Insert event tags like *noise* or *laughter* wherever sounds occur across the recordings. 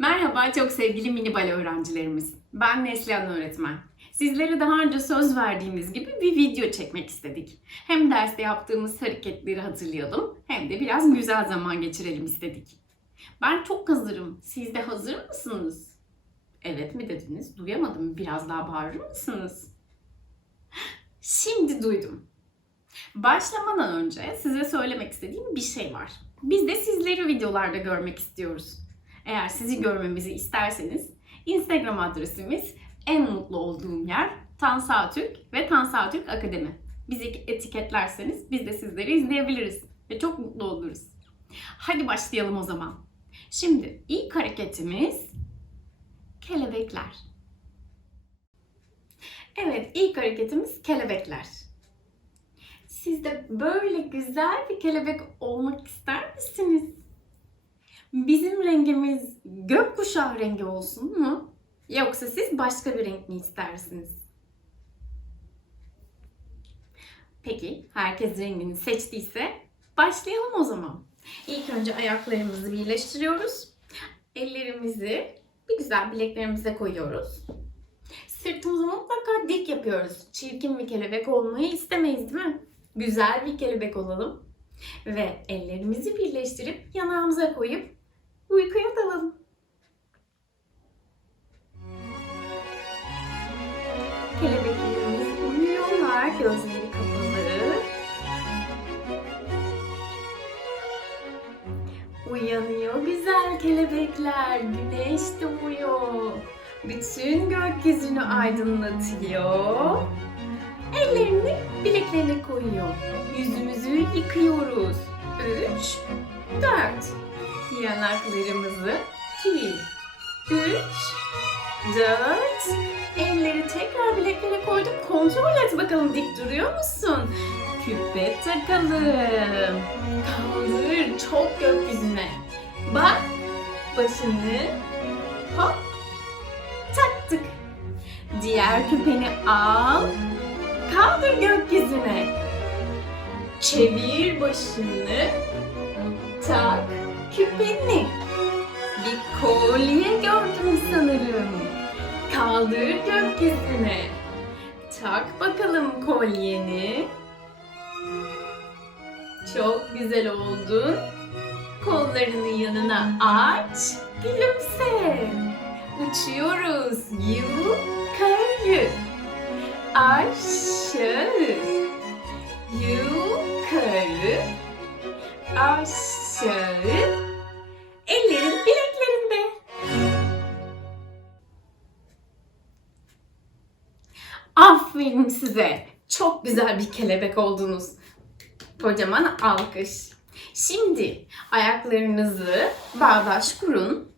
Merhaba çok sevgili mini bale öğrencilerimiz. Ben Neslihan öğretmen. Sizlere daha önce söz verdiğimiz gibi bir video çekmek istedik. Hem derste yaptığımız hareketleri hatırlayalım hem de biraz güzel zaman geçirelim istedik. Ben çok hazırım. Siz de hazır mısınız? Evet mi dediniz? Duyamadım. Biraz daha bağırır mısınız? Şimdi duydum. Başlamadan önce size söylemek istediğim bir şey var. Biz de sizleri videolarda görmek istiyoruz. Eğer sizi görmemizi isterseniz Instagram adresimiz en mutlu olduğum yer Tansa Türk ve Tansa Türk Akademi. Bizi etiketlerseniz biz de sizleri izleyebiliriz ve çok mutlu oluruz. Hadi başlayalım o zaman. Şimdi ilk hareketimiz kelebekler. Evet, ilk hareketimiz kelebekler. Siz de böyle güzel bir kelebek olmak ister misiniz? Bizim rengimiz gökkuşağı rengi olsun mu? Yoksa siz başka bir renk mi istersiniz? Peki, herkes rengini seçtiyse başlayalım o zaman. İlk önce ayaklarımızı birleştiriyoruz. Ellerimizi bir güzel bileklerimize koyuyoruz. Sırtımızı mutlaka dik yapıyoruz. Çirkin bir kelebek olmayı istemeyiz değil mi? Güzel bir kelebek olalım. Ve ellerimizi birleştirip yanağımıza koyup uykuya dalalım. Kelebeklerimiz uyuyorlar. Gözleri kapalı. Uyanıyor güzel kelebekler. Güneş doğuyor. Bütün gökyüzünü aydınlatıyor. Ellerini bileklerine koyuyor. Yüzümüzü yıkıyoruz. Üç, dört. Yanaklarımızı iki, üç, dört. Elleri tekrar bileklere koyduk. Kontrol et bakalım dik duruyor musun? Küpe takalım. Kaldır çok gökyüzüne. Bak başını hop taktık. Diğer küpeni al. Kaldır gökyüzüne. Çevir başını. Tak küpeni. Bir kolye gördüm sanırım. Kaldır gökyüzüne. Tak bakalım kolyeni. Çok güzel oldun. Kollarını yanına aç. Gülümse. Uçuyoruz. Yukarı. Aşağı. Yukarı. Aşağı. Ellerin bileklerinde. Aferin size. Çok güzel bir kelebek oldunuz. Kocaman alkış. Şimdi ayaklarınızı bağdaş kurun.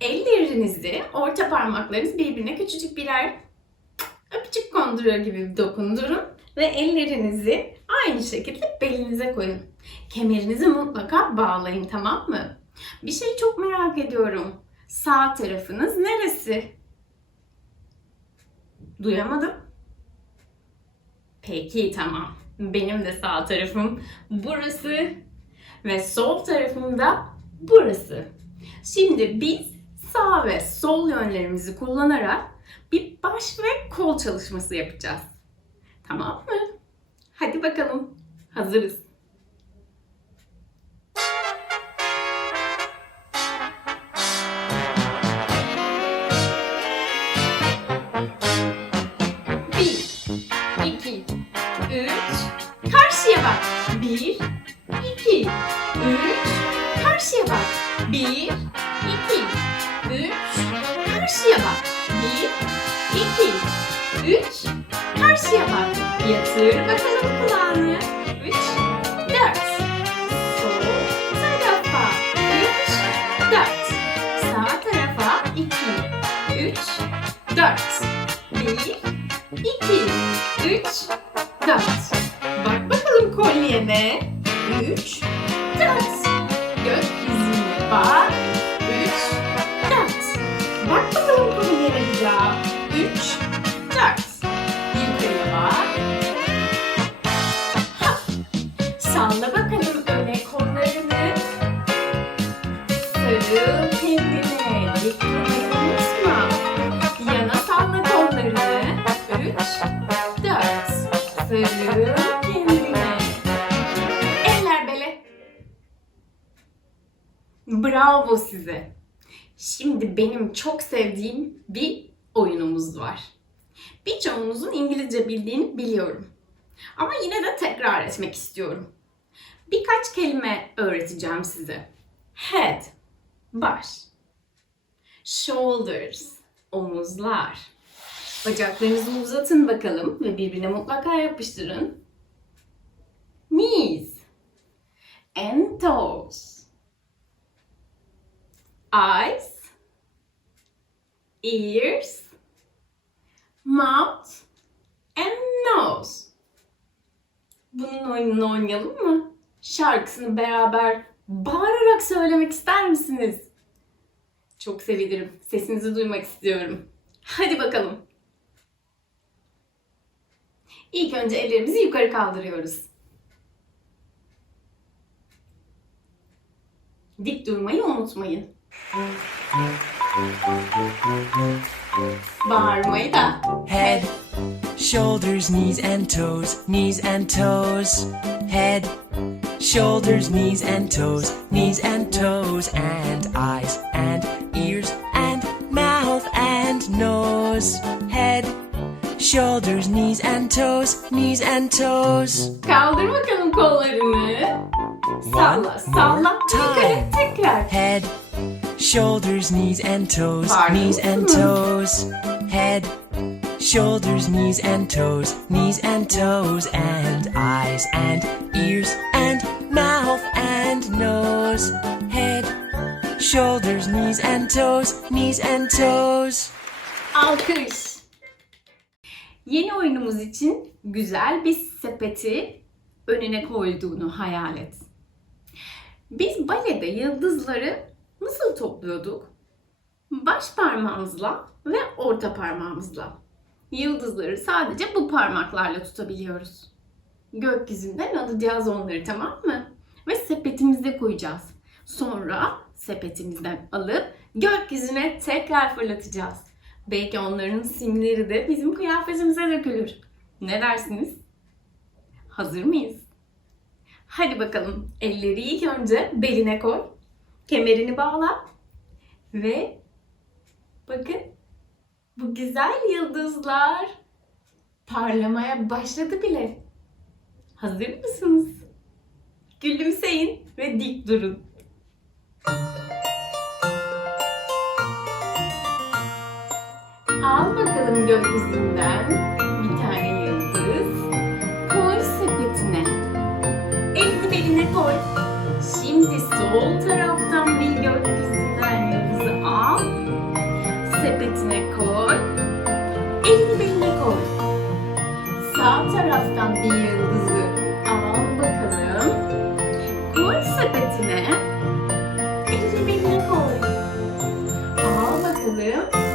Ellerinizi, orta parmaklarınız birbirine küçücük birer öpücük konduruyor gibi dokundurun. Ve ellerinizi aynı şekilde belinize koyun. Kemerinizi mutlaka bağlayın tamam mı? Bir şey çok merak ediyorum. Sağ tarafınız neresi? Duyamadım. Peki tamam. Benim de sağ tarafım burası ve sol tarafım da burası. Şimdi biz sağ ve sol yönlerimizi kullanarak bir baş ve kol çalışması yapacağız. Tamam mı? Hadi bakalım. Hazırız. Dört. Bir, iki, üç, dört. Bak bakalım kolyene. Üç, Bravo size. Şimdi benim çok sevdiğim bir oyunumuz var. Birçoğunuzun İngilizce bildiğini biliyorum. Ama yine de tekrar etmek istiyorum. Birkaç kelime öğreteceğim size. Head, baş. Shoulders, omuzlar. Bacaklarınızı uzatın bakalım ve birbirine mutlaka yapıştırın. Knees and toes. Eyes, ears, mouth and nose. Bunun oyununu oynayalım mı? Şarkısını beraber bağırarak söylemek ister misiniz? Çok sevinirim. Sesinizi duymak istiyorum. Hadi bakalım. İlk önce ellerimizi yukarı kaldırıyoruz. Dik durmayı unutmayın. Bağırmayı. Head, shoulders, knees and toes, knees and toes. Head, shoulders, knees and toes, knees and toes, and eyes and ears and mouth and nose. Head, shoulders, knees and toes, knees and toes. Kaldır bakalım kollarını. Salla, salla. Yukarı tekrar. Head, shoulders, knees and toes, Pardon? knees and toes. Head, shoulders, knees and toes, knees and toes, and eyes and ears and mouth and nose. Head, shoulders, knees and toes, knees and toes. Alkış. Yeni oyunumuz için güzel bir sepeti önüne koyduğunu hayal et. Biz balede yıldızları nasıl topluyorduk? Baş parmağımızla ve orta parmağımızla. Yıldızları sadece bu parmaklarla tutabiliyoruz. Gökyüzünden alacağız onları tamam mı? Ve sepetimize koyacağız. Sonra sepetimizden alıp gökyüzüne tekrar fırlatacağız. Belki onların simleri de bizim kıyafetimize dökülür. Ne dersiniz? Hazır mıyız? Hadi bakalım. Elleri ilk önce beline koy. Kemerini bağla. Ve bakın bu güzel yıldızlar parlamaya başladı bile. Hazır mısınız? Gülümseyin ve dik durun. Al bakalım gökyüzünden Şimdi sol taraftan bir gökyüzünden yıldızı al. Sepetine koy. Elini beline koy. Sağ taraftan bir yıldızı al bakalım. Koy sepetine. Elini beline koy. Al bakalım.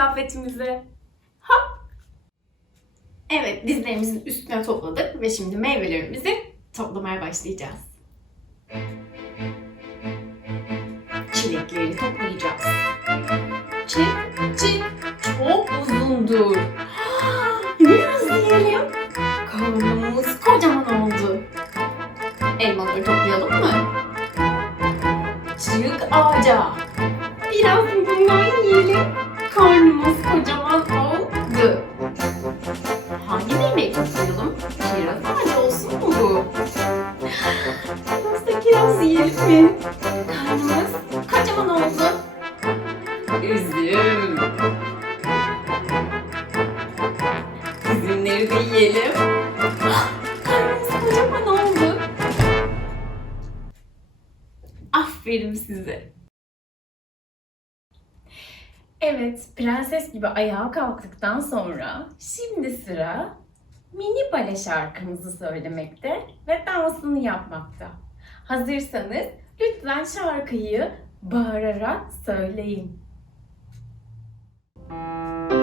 Döküldü kıyafetimize. Hop. Evet dizlerimizin üstüne topladık ve şimdi meyvelerimizi toplamaya başlayacağız. Çilekleri toplayacağız. Çık çık çok uzundur. *gasps* Biraz yiyelim. Karnımız kocaman oldu. Elmaları toplayalım mı? Çık ağaca. Biraz bundan yiyelim. Gibi ayağa kalktıktan sonra şimdi sıra mini bale şarkımızı söylemekte ve dansını yapmakta. Hazırsanız lütfen şarkıyı bağırarak söyleyin. Ellerim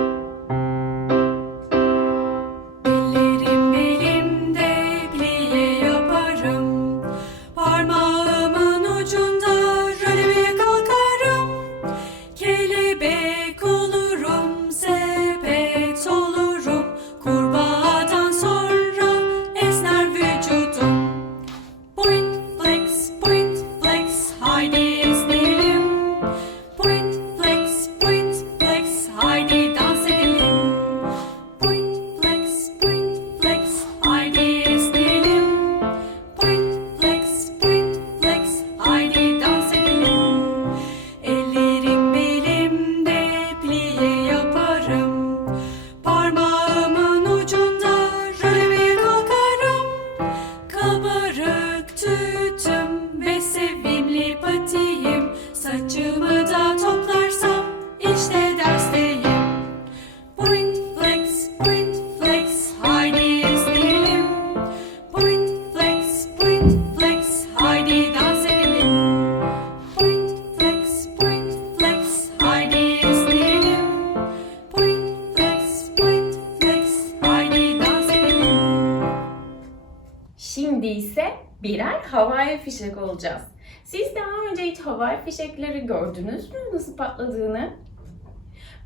birer havai fişek olacağız. Siz daha önce hiç havai fişekleri gördünüz mü nasıl patladığını?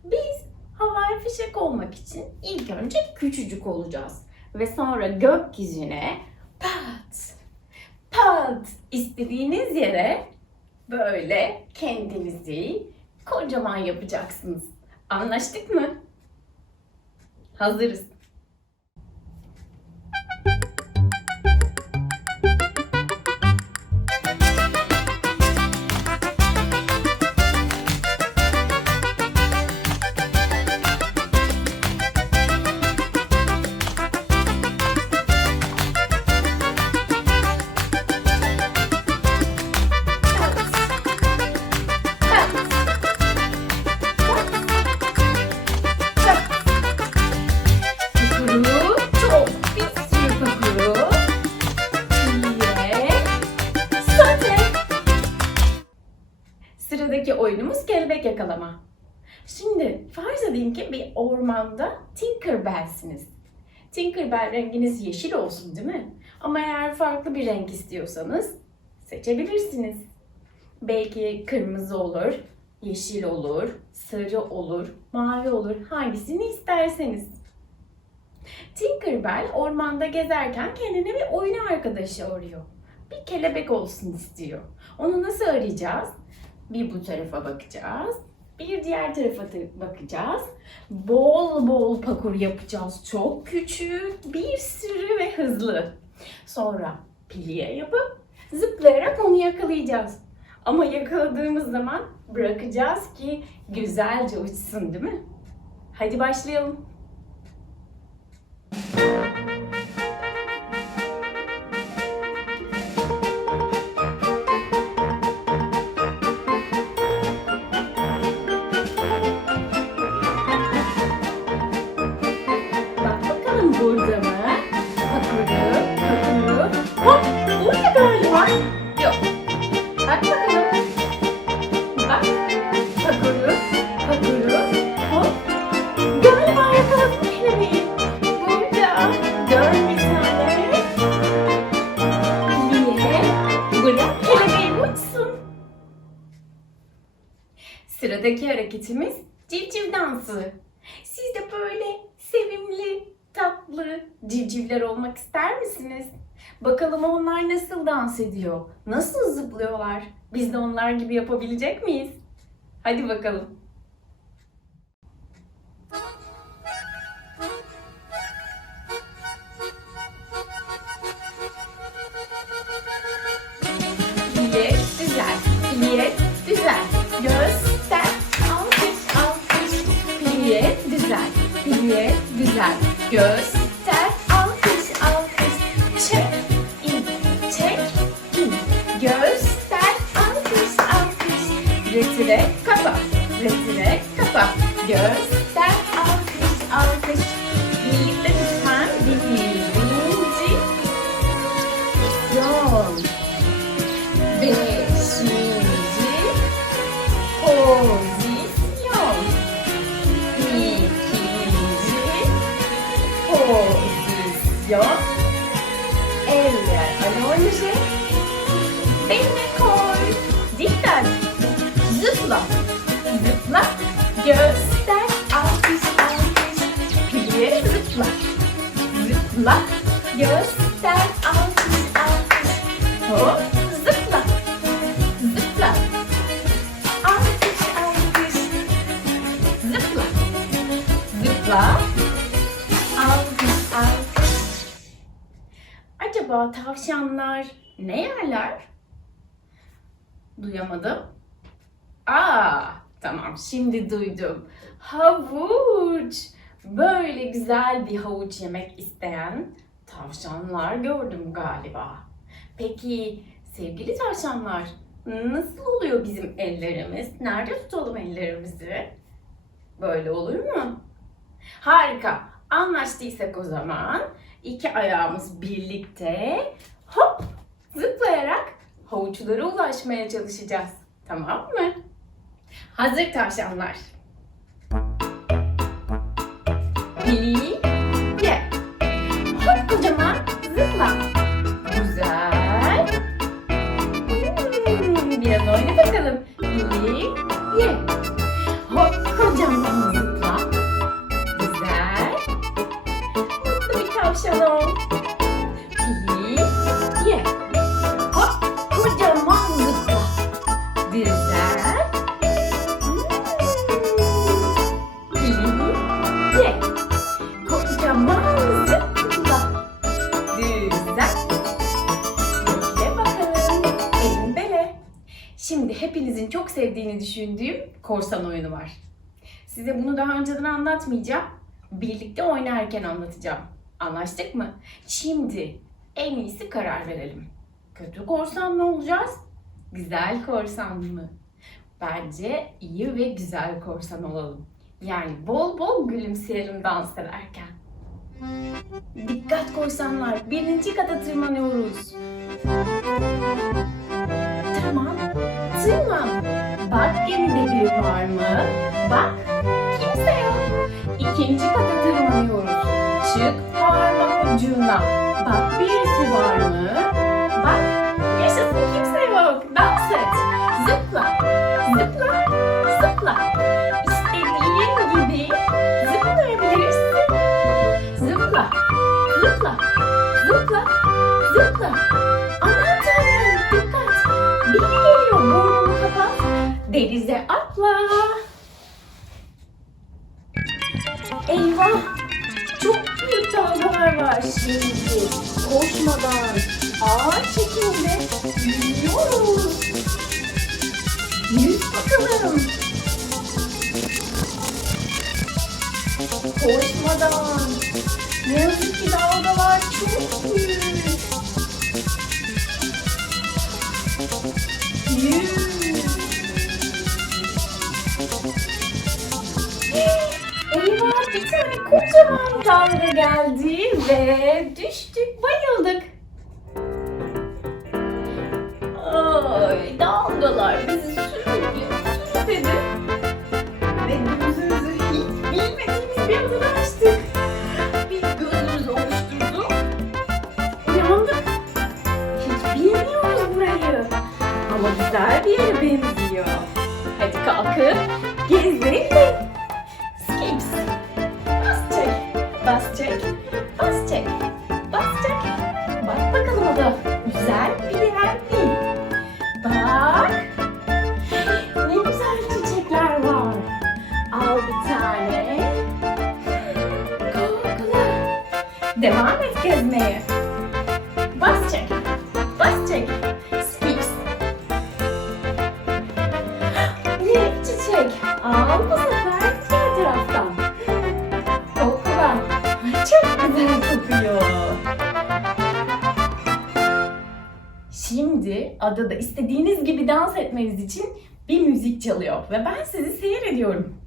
Biz havai fişek olmak için ilk önce küçücük olacağız. Ve sonra gökyüzüne pat pat istediğiniz yere böyle kendinizi kocaman yapacaksınız. Anlaştık mı? Hazırız. Ormanda Tinkerbell'siniz. Tinkerbell renginiz yeşil olsun değil mi? Ama eğer farklı bir renk istiyorsanız seçebilirsiniz. Belki kırmızı olur, yeşil olur, sarı olur, mavi olur. Hangisini isterseniz. Tinkerbell ormanda gezerken kendine bir oyun arkadaşı arıyor. Bir kelebek olsun istiyor. Onu nasıl arayacağız? Bir bu tarafa bakacağız. Bir diğer tarafa da bakacağız. Bol bol pakur yapacağız. Çok küçük, bir sürü ve hızlı. Sonra piliye yapıp zıplayarak onu yakalayacağız. Ama yakaladığımız zaman bırakacağız ki güzelce uçsun değil mi? Hadi başlayalım. Bak Sıradaki hareketimiz civciv dansı. Siz de böyle sevimli, tatlı civcivler olmak ister misiniz? Bakalım onlar nasıl dans ediyor? Nasıl zıplıyorlar? Biz de onlar gibi yapabilecek miyiz? Hadi bakalım. Güzel. Göster, alkış, alkış. Çek, in, çek, in. Göster, alkış, alkış. Retire, kapa, retire, kapa. Göster, alkış, alkış. Zıpla. Zıpla. Göster. Alkış alkış. Pliye zıpla. Zıpla. Göster. Alkış alkış. Hop. Zıpla. Zıpla. Alkış alkış. Zıpla. Zıpla. Alkış alkış. Acaba tavşanlar ne yerler? Duyamadım. Aa, tamam şimdi duydum. Havuç. Böyle güzel bir havuç yemek isteyen tavşanlar gördüm galiba. Peki sevgili tavşanlar nasıl oluyor bizim ellerimiz? Nerede tutalım ellerimizi? Böyle olur mu? Harika. Anlaştıysak o zaman iki ayağımız birlikte hop zıplayarak havuçlara ulaşmaya çalışacağız. Tamam mı? Hazır tavşanlar. Bilge. Hop kocaman zıpla. Güzel. Hmm, biraz oyna bakalım. Bilge. Hop kocaman zıpla. Güzel. Mutlu bir tavşan ol. Düşündüğüm korsan oyunu var. Size bunu daha önceden anlatmayacağım. Birlikte oynarken anlatacağım. Anlaştık mı? Şimdi en iyisi karar verelim. Kötü korsan mı olacağız? Güzel korsan mı? Bence iyi ve güzel korsan olalım. Yani bol bol gülümseyelim dans ederken. Dikkat korsanlar, birinci kata tırmanıyoruz. Tırman, tırman. Bak gemide biri var mı? Bak, kimse yok. İkinci kata tırmanıyoruz. Çık parmak ucuna. Denize atla. Eyvah. Çok büyük dalgalar var şimdi. Koşmadan ağır şekilde yüzüyoruz. Yüz bakalım. Koşmadan. Ne yazık ki dalgalar çok büyük. Bir tane kocaman dalga geldi ve düştük bayıldık. Ay dalgalar bizi sürüklüyor sürükledi. Ve gözümüzü hiç bilmediğimiz bir adada açtık. Bir gözümüz oluşturduk. Uyandık. Hiç bilmiyoruz burayı. Ama güzel bir yere benziyor. Hadi kalkıp gezelim. Devam et gezmeye. Bas çek. Bas çek. Skips. Yeni çiçek. Al bu sefer diğer taraftan. Kokla. Çok güzel kokuyor. Şimdi adada istediğiniz gibi dans etmeniz için bir müzik çalıyor ve ben sizi seyrediyorum.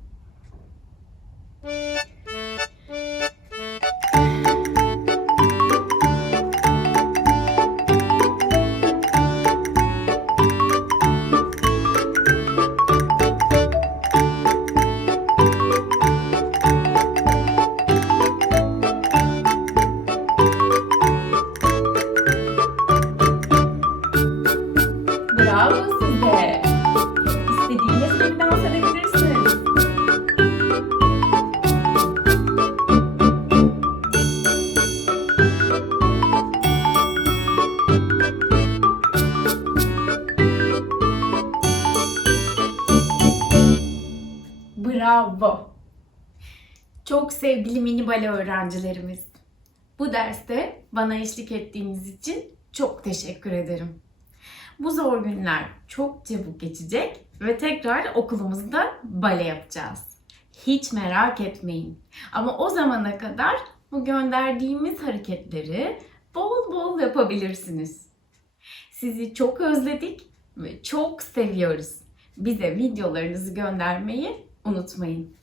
Çok sevgili mini bale öğrencilerimiz. Bu derste bana eşlik ettiğiniz için çok teşekkür ederim. Bu zor günler çok çabuk geçecek ve tekrar okulumuzda bale yapacağız. Hiç merak etmeyin. Ama o zamana kadar bu gönderdiğimiz hareketleri bol bol yapabilirsiniz. Sizi çok özledik ve çok seviyoruz. Bize videolarınızı göndermeyi unutmayın.